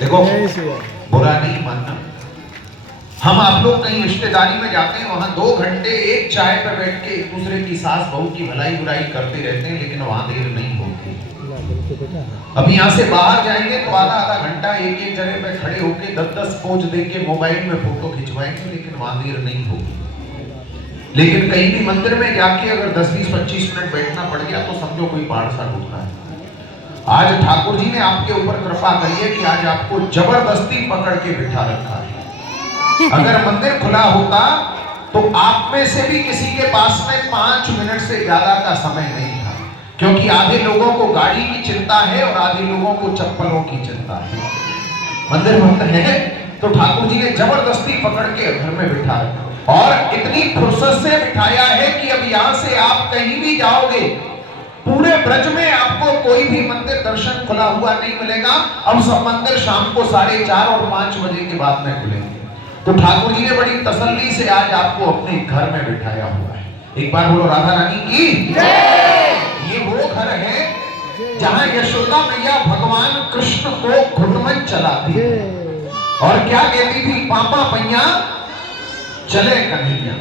देखो, बुरा नहीं मानना। हम आप लोग कहीं रिश्तेदारी में जाते हैं, वहां 2 घंटे एक चाय पर बैठ के एक दूसरे की सास बहू की भलाई बुराई करते रहते हैं, लेकिन वहां देर नहीं होती। अभी यहाँ से बाहर जाएंगे तो आधा घंटा एक जगह पे खड़े होके 10 पोज दे के मोबाइल में फोटो खिंचवाएंगे, लेकिन वहां देर नहीं होगी। लेकिन कहीं भी मंदिर में जाके अगर 10, 20, 25 मिनट बैठना पड़ गया तो समझो कोई पहाड़ सा टूट रहा है। आज ठाकुर जी ने आपके ऊपर कृपा करी है कि आज आपको जबरदस्ती पकड़ के बिठा रखा है। अगर मंदिर खुला होता तो आप में से भी किसी के पास में 5 मिनट से ज्यादा का समय नहीं था, क्योंकि आधे लोगों को गाड़ी की चिंता है और आधे लोगों को चप्पलों की चिंता है। मंदिर बंद है तो ठाकुर जी ने जबरदस्ती पकड़ के घर में बिठा रखा, और इतनी फुर्सत से बिठाया है कि अब यहां से आप कहीं भी जाओगे, पूरे ब्रज में आपको कोई भी मंदिर दर्शन खुला हुआ नहीं मिलेगा। अब सब मंदिर शाम को 4:30 और 5 बजे के बाद में खुलेंगे। तो ठाकुर जी ने बड़ी तसल्ली से आज आपको अपने घर में बिठाया हुआ है। एक बार बोलो राधा रानी की जय। ये वो घर है जहां यशोदा मैया भगवान कृष्ण को घुटमन चलाती है और क्या कहती थी, पापा पैया चले कन्हैया।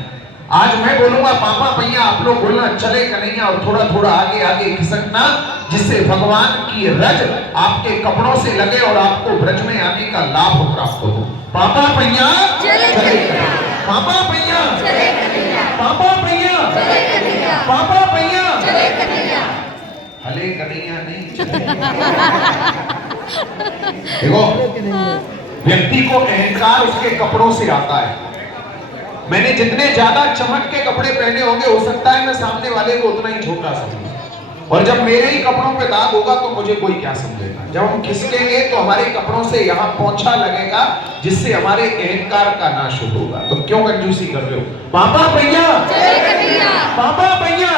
आज मैं बोलूंगा पापा पैया, आप लोग बोलना चले कन्हैया, और थोड़ा थोड़ा आगे आगे खिसकना, जिससे भगवान की रज आपके कपड़ों से लगे और आपको ब्रज में आने का लाभ प्राप्त हो। पापा पैया चले कन्हैया, पापा पैया चले कन्हैया, पापा पैया चले कन्हैया, पापा पैया चले कन्हैया। हले कन्हैया नहीं चले। देखो, व्यक्ति को अहंकार उसके कपड़ों से आता है। मैंने जितने ज्यादा चमक के कपड़े पहने होंगे, हो सकता है मैं सामने वाले को उतना ही छोटा समझूं, और जब मेरे ही कपड़ों पे दाग होगा तो मुझे कोई क्या समझेगा। जब हम खिसकेंगे तो हमारे कपड़ों से यहाँ पोंछा लगेगा, जिससे हमारे अहंकार का नाश होगा। तो क्यों कंजूसी कर रहे हो? पापा भैया पापा भैया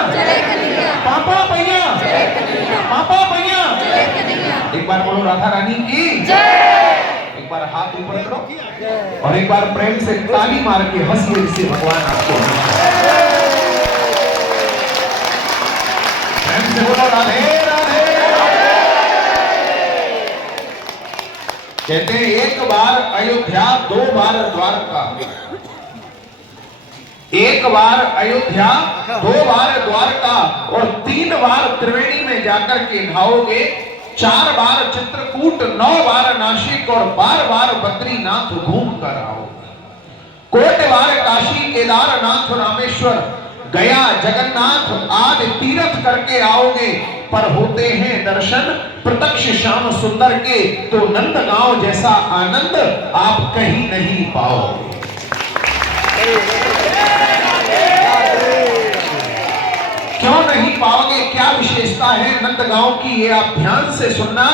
पापा भैया पापा भैया। एक बार बोलो राधा रानी की जय। एक बार हाथ ऊपर करो और एक बार प्रेम से ताली मार के हंसिए, जिससे भगवान आपको प्रेम से बोलो राधे राधे। कहते हैं एक बार अयोध्या, 2 बार द्वारका। एक बार अयोध्या, 2 बार द्वारका और 3 बार त्रिवेणी में जाकर के नहाओगे, 4 बार चित्रकूट, 9 बार नासिक और 12 बार बद्रीनाथ घूम कर आओ। कोट बार काशी, केदारनाथ, रामेश्वर, गया, जगन्नाथ आदि तीर्थ करके आओगे, पर होते हैं दर्शन प्रत्यक्ष श्याम सुंदर के, तो नंदगांव जैसा आनंद आप कहीं नहीं पाओगे। क्यों नहीं पाओगे? क्या विशेषता है नंदगांव की, ये आप ध्यान से सुनना,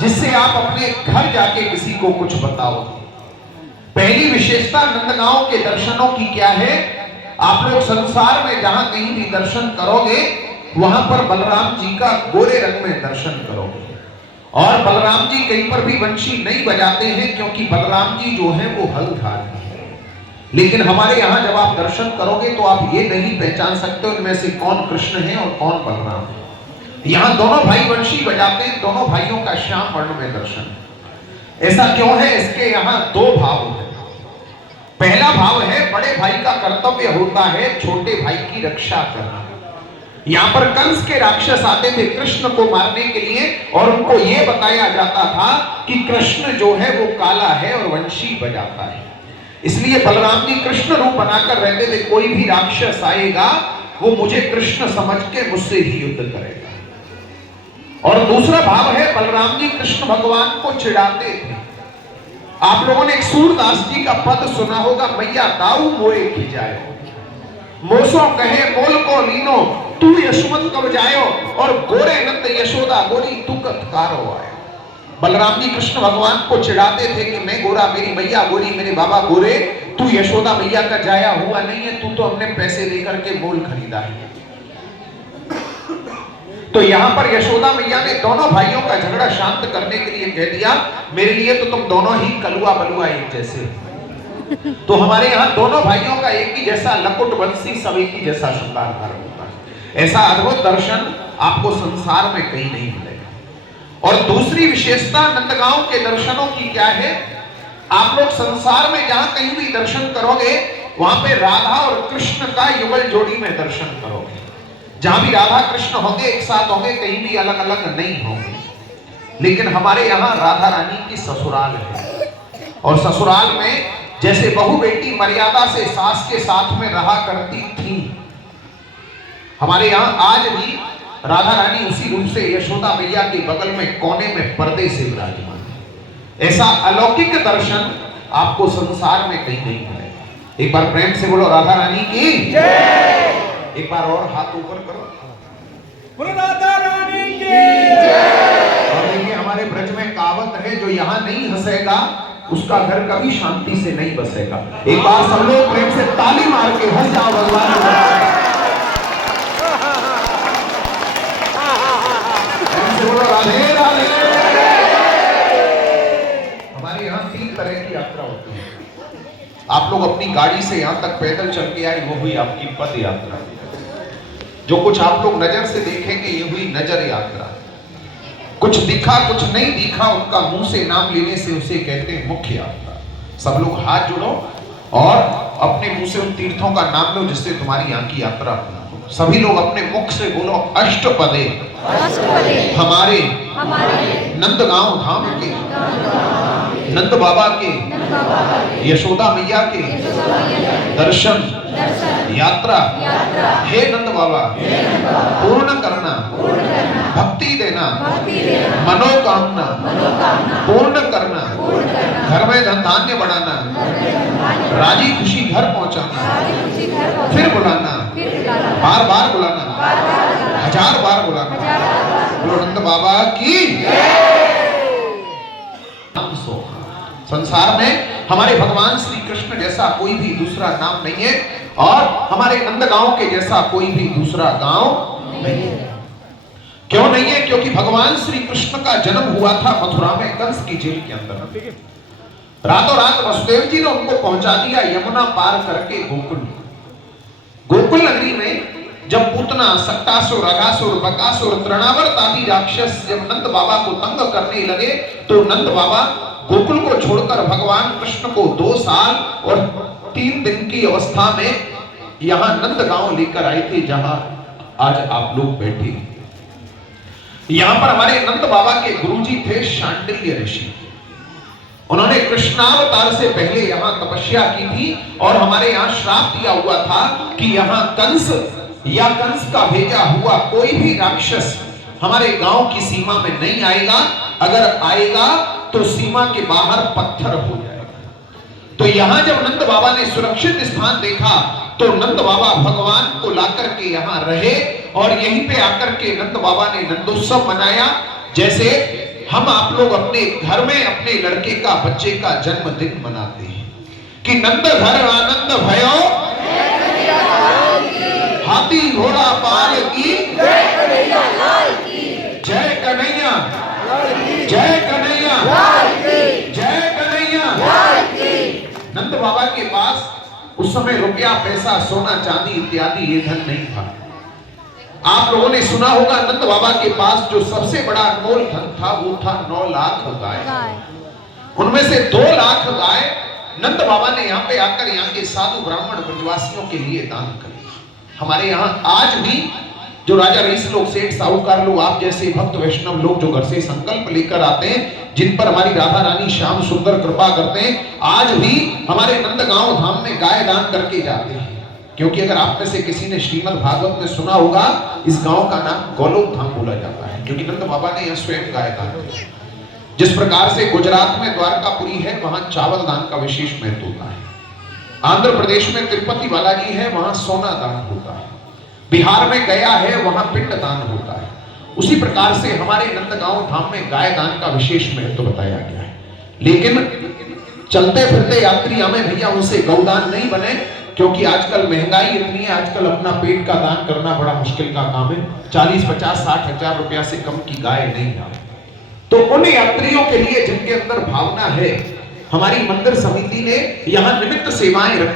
जिससे आप अपने घर जाके किसी को कुछ बताओगे। पहली विशेषता नंदगांव के दर्शनों की क्या है? आप लोग संसार में जहां कहीं भी दर्शन करोगे, वहां पर बलराम जी का गोरे रंग में दर्शन करोगे, और बलराम जी कहीं पर भी वंशी नहीं बजाते हैं, क्योंकि बलराम जी जो है वो हलधारी है। लेकिन हमारे यहाँ जब आप दर्शन करोगे तो आप ये नहीं पहचान सकते इनमें से कौन कृष्ण है और कौन बलराम है। यहाँ दोनों भाई वंशी बजाते हैं, दोनों भाइयों का श्याम वर्ण में दर्शन। ऐसा क्यों है? इसके यहाँ 2 भाव है। पहला भाव है, बड़े भाई का कर्तव्य होता है छोटे भाई की रक्षा करना। यहाँ पर कंस के राक्षस आते थे कृष्ण को मारने के लिए, और उनको यह बताया जाता था कि कृष्ण जो है वो काला है और वंशी बजाता है। इसलिए बलराम जी कृष्ण रूप बनाकर रहते थे, कोई भी राक्षस आएगा वो मुझे कृष्ण समझ के मुझसे ही युद्ध करेगा। और दूसरा भाव है, बलराम जी कृष्ण भगवान को चिढ़ाते थे। आप लोगों ने एक सूरदास जी का पद सुना होगा, मैया दाऊ मोए की जाए, मोसो कहे मोल को लीनो, तू यशवंत कब जायो, और गोरे नंद यशोदा गोरी तू कत्कारो आयो। बलराम जी कृष्ण भगवान को चिढ़ाते थे कि मैं गोरा, मेरी मैया गोरी, मेरे बाबा गोरे, तू यशोदा मैया का जाया हुआ नहीं है, तू तो हमने पैसे लेकर के मोल खरीदा है। तो यहाँ पर यशोदा मैया ने दोनों भाइयों का झगड़ा शांत करने के लिए कह दिया, मेरे लिए तो तुम दोनों ही कलुआ बलुआ एक जैसे। तो हमारे यहाँ दोनों भाइयों का एक ही जैसा लकुट बंसी, सब एक ही जैसा श्रृंगार होता है। ऐसा अद्भुत दर्शन आपको संसार में कहीं नहीं मिलेगा। और दूसरी विशेषता नंदगांव के दर्शनों की क्या है, आप लोग संसार में जहां कहीं भी दर्शन करोगे वहां पे राधा और कृष्ण का युगल जोड़ी में दर्शन करोगे। जहां भी राधा कृष्ण होंगे एक साथ होंगे, कहीं भी अलग अलग नहीं होंगे। लेकिन हमारे यहाँ राधा रानी की ससुराल है, और ससुराल में जैसे बहू बेटी मर्यादा से सास के साथ में रहा करती थी, हमारे यहाँ आज भी राधा रानी उसी रूप से यशोदा मैया के बगल में कोने में पर्दे से विराजमान है। ऐसा अलौकिक दर्शन आपको संसार में कहीं नहीं मिलेगा। एक बार प्रेम से बोलो राधा रानी की जय। एक बार और हाथ ऊपर करो, बोलो राधा रानी की जय। और देखिए हमारे ब्रज में कहावत है, जो यहाँ नहीं हंसेगा उसका घर कभी शांति से नहीं बसेगा। एक बार सब लोग प्रेम से ताली मार के हंस जाओ भगवान। राधे राधे। हमारे यहाँ 3 तरह की यात्रा होती है। आप लोग अपनी गाड़ी से यहाँ तक पैदल चल के आए, वो हुई आपकी पद यात्रा। जो कुछ आप लोग नजर से देखेंगे ये हुई नजर यात्रा। कुछ दिखा कुछ नहीं दिखा उनका मुंह से नाम लेने से उसे कहते हैं मुख्य यात्रा। सब लोग हाथ जोड़ो और अपने मुंह से उन तीर्थों का नाम लो जिससे तुम्हारी यहाँ की यात्रा हो। सभी लोग अपने मुख से बोलो अष्टपदे हमारे नंदगांव धाम के नंद बाबा के यशोदा मैया के दर्शन यात्रा हे नंद बाबा पूर्ण करना, भक्ति देना, मनोकामना पूर्ण करना, घर में धन धान्य बढ़ाना, राजी खुशी घर पहुंचाना, फिर बुलाना, बार बार बुलाना, 1000 बार बुलाना। बोलो नंद बाबा की। संसार में हमारे भगवान श्री कृष्ण जैसा कोई भी दूसरा नाम नहीं है, और हमारे नंदगांव के जैसा कोई भी दूसरा गांव नहीं है। क्यों नहीं है? क्योंकि भगवान श्री कृष्ण का जन्म हुआ था मथुरा में कंस की जेल के अंदर। रातों रात वसुदेव जी ने उनको पहुंचा दिया यमुना पार करके गोकुल। गोकुल नगरी में जब पूतना, सक्टासुर, अघासुर, बकासुर, तृणावर्त आदि राक्षस जब नंद बाबा को तंग करने लगे तो नंद बाबा गोकुल को छोड़कर भगवान कृष्ण को 2 साल और 3 दिन की अवस्था में यहां नंदगांव लेकर आए थे, जहां आज आप लोग बैठे। यहां पर हमारे नंद बाबा के गुरुजी थे शांडिल्य ऋषि। उन्होंने कृष्णावतार से पहले यहां तपस्या की थी, और हमारे यहां श्राप दिया हुआ था कि यहां कंस या कंस का भेजा हुआ कोई भी राक्षस हमारे गांव की सीमा में नहीं आएगा। अगर आएगा तो सीमा के बाहर पत्थर हो जाएगा। तो यहां जब नंद बाबा ने सुरक्षित स्थान देखा तो नंद बाबा भगवान को लाकर के यहां रहे, और यहीं पे आकर के नंद बाबा ने नंदोत्सव मनाया। जैसे हम आप लोग अपने घर में अपने लड़के का, बच्चे का जन्मदिन मनाते हैं कि नंद घर आनंद भयो हाथी घोड़ा पाल की जय कन्हैया, जय कन्हैया, जय कन्हैया। नंद बाबा के पास उस समय रुपया, पैसा, सोना, चांदी इत्यादि ये धन नहीं था। आप लोगों ने सुना होगा नंद बाबा के पास जो सबसे बड़ा अनमोल धन था वो था 9 लाख गाय। उनमें से 2 लाख गाय नंद बाबा ने यहाँ पे आकर यहाँ के साधु ब्राह्मण ब्रजवासियों के लिए दान करी। हमारे यहाँ आज भी जो राजा रईस लोग, सेठ साहूकार लोग, आप जैसे भक्त वैष्णव लोग जो घर से संकल्प लेकर आते हैं, जिन पर हमारी राधा रानी श्याम सुंदर कृपा करते हैं, आज भी हमारे नंदगांव धाम में गाय दान करके जाते हैं। क्योंकि अगर आप में से किसी ने श्रीमद् भागवत में सुना होगा, इस गांव का नाम गोलोक धाम बोला जाता है, क्योंकि नंद बाबा ने यहाँ स्वयं गाय दान किया। जिस प्रकार से गुजरात में द्वारकापुरी है, वहां चावल दान का विशेष महत्व होता है। आंध्र प्रदेश में तिरुपति बालाजी है, वहां सोना दान होता है। बिहार में गया है, वहां पिंड दान होता है। उसी प्रकार से हमारे नंदगांव धाम में गाय दान का विशेष महत्व बताया गया है। लेकिन चलते फिरते यात्री हमें भैया उनसे गौदान नहीं बने, क्योंकि आजकल महंगाई इतनी है, आजकल अपना पेट का दान करना बड़ा मुश्किल का काम है। 40, 50, 60 हजार रुपया से कम की गाय नहीं है। तो उन यात्रियों के लिए जिनके अंदर भावना है, हमारी मंदिर समिति ने यहाँ निमित्त सेवाएं रखी।